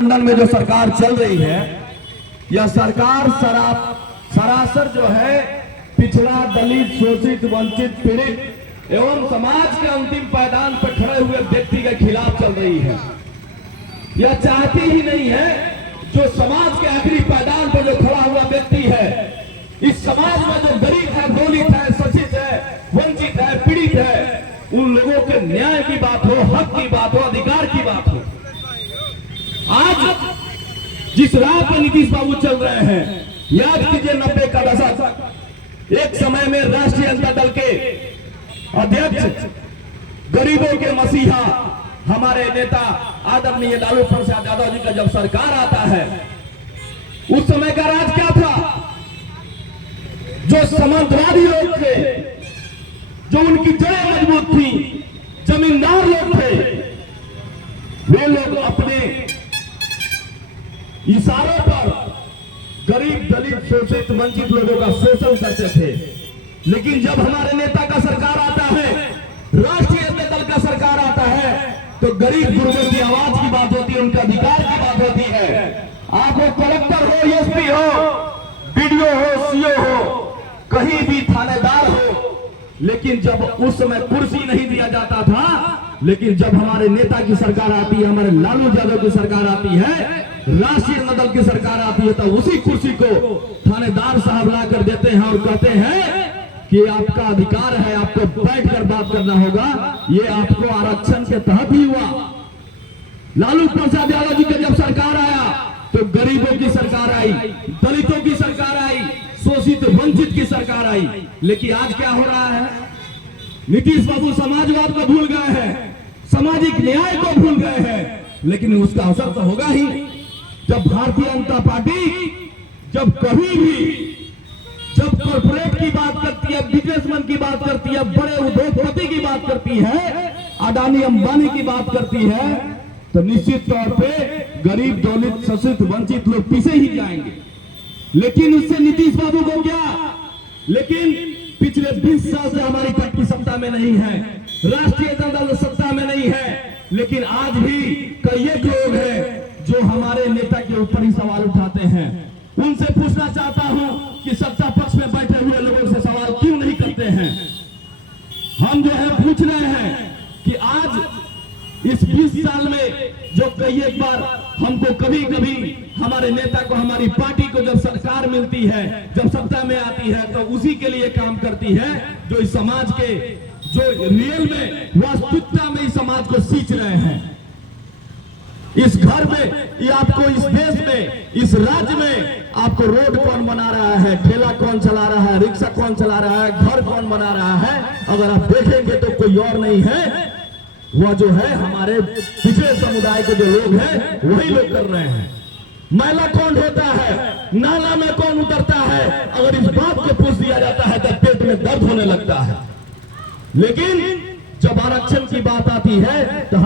मंडल में जो सरकार चल रही है, यह सरकार सरासर जो है पिछड़ा, दलित, शोषित, वंचित, पीड़ित एवं समाज के अंतिम पायदान पर खड़े हुए व्यक्ति के खिलाफ चल रही है। यह चाहती ही नहीं है जो समाज के आखिरी पायदान पर जो खड़ा हुआ व्यक्ति है, इस समाज में जो गरीब है, दलित है, शोषित है, वंचित है, पीड़ित है, उन लोगों के न्याय की बात हो, हक की बात हो, अधिकार की बात हो। आज जिस राह पर नीतीश बाबू चल रहे हैं, याद कीजिए 90 का दशक, एक समय में राष्ट्रीय जनता दल के अध्यक्ष, गरीबों के मसीहा हमारे नेता आदरणीय लालू प्रसाद यादव जी का जब सरकार आता है, उस समय का राज क्या था? जो समाजवादी लोग थे, जो उनकी जड़ें मजबूत थी, जमींदार लोग थे, वे लोग अपने इशारों पर गरीब, दलित, शोषित, वंचित लोगों का शोषण करते थे। लेकिन जब हमारे नेता का सरकार आता है, राष्ट्रीय जनता दल का सरकार आता है, तो गरीब गुरबों की आवाज की बात होती है, उनके अधिकार की बात होती है। आप वो कलेक्टर हो, एसपी हो, बीडीओ हो, सीओ हो, कहीं भी थानेदार हो, लेकिन जब उस समय कुर्सी नहीं दिया जाता था, लेकिन जब हमारे नेता की सरकार आती है, हमारे लालू यादव की सरकार आती है, राष्ट्रीय जनता दल की सरकार आती है, तो उसी कुर्सी को थानेदार साहब ला कर देते हैं और कहते हैं कि आपका अधिकार है, आपको बैठकर बात करना होगा। ये आपको आरक्षण के तहत ही हुआ। लालू प्रसाद यादव जी का जब सरकार आया, तो गरीबों की सरकार आई, दलितों की सरकार आई, शोषित वंचित की सरकार आई। लेकिन आज क्या हो रहा है? नीतीश बाबू समाजवाद को भूल गए हैं, सामाजिक न्याय को भूल गए हैं। लेकिन उसका असर तो होगा ही। जब भारतीय जनता पार्टी जब कभी भी जब कॉर्पोरेट की बात करती है, बिजनेसमैन की बात करती है, बड़े उद्योगपति की बात करती है, अडानी अंबानी की बात करती है, तो निश्चित तौर पे गरीब, दलित, शोषित, वंचित लोग पीछे ही जाएंगे। लेकिन उससे नीतीश बाबू को क्या? लेकिन पिछले 20 साल से हमारी पार्टी सत्ता में नहीं है, राष्ट्रीय जनता दल सत्ता में नहीं है, लेकिन आज भी कई एक लोग हैं जो हमारे नेता के ऊपर ही सवाल उठाते हैं। उनसे पूछना चाहता हूं कि सत्ता पक्ष में बैठे हुए लोगों से सवाल क्यों नहीं करते हैं? हम जो है पूछ रहे हैं कि आज इस 20 साल में जो कई एक बार हमको कभी कभी हमारे नेता को, हमारी पार्टी को जब सरकार मिलती है, जब सत्ता में आती है, तो उसी के लिए काम करती है जो इस समाज के, जो रियल में, वास्तविकता में इस समाज को सींच रहे हैं। इस घर में, ये आपको इस देश में, इस राज्य में आपको रोड कौन बना रहा है, ठेला कौन चला रहा है, रिक्शा कौन चला रहा है, घर कौन बना रहा है, अगर आप देखेंगे तो कोई और नहीं है, वह जो है हमारे पिछड़े समुदाय के जो लोग हैं वही लोग कर रहे हैं। मैला कौन ढोता है, नाला में कौन उतरता है, अगर इस बात को पूछ दिया जाता है तो पेट में दर्द होने लगता है। लेकिन जब आरक्षण की बात आती है तो हम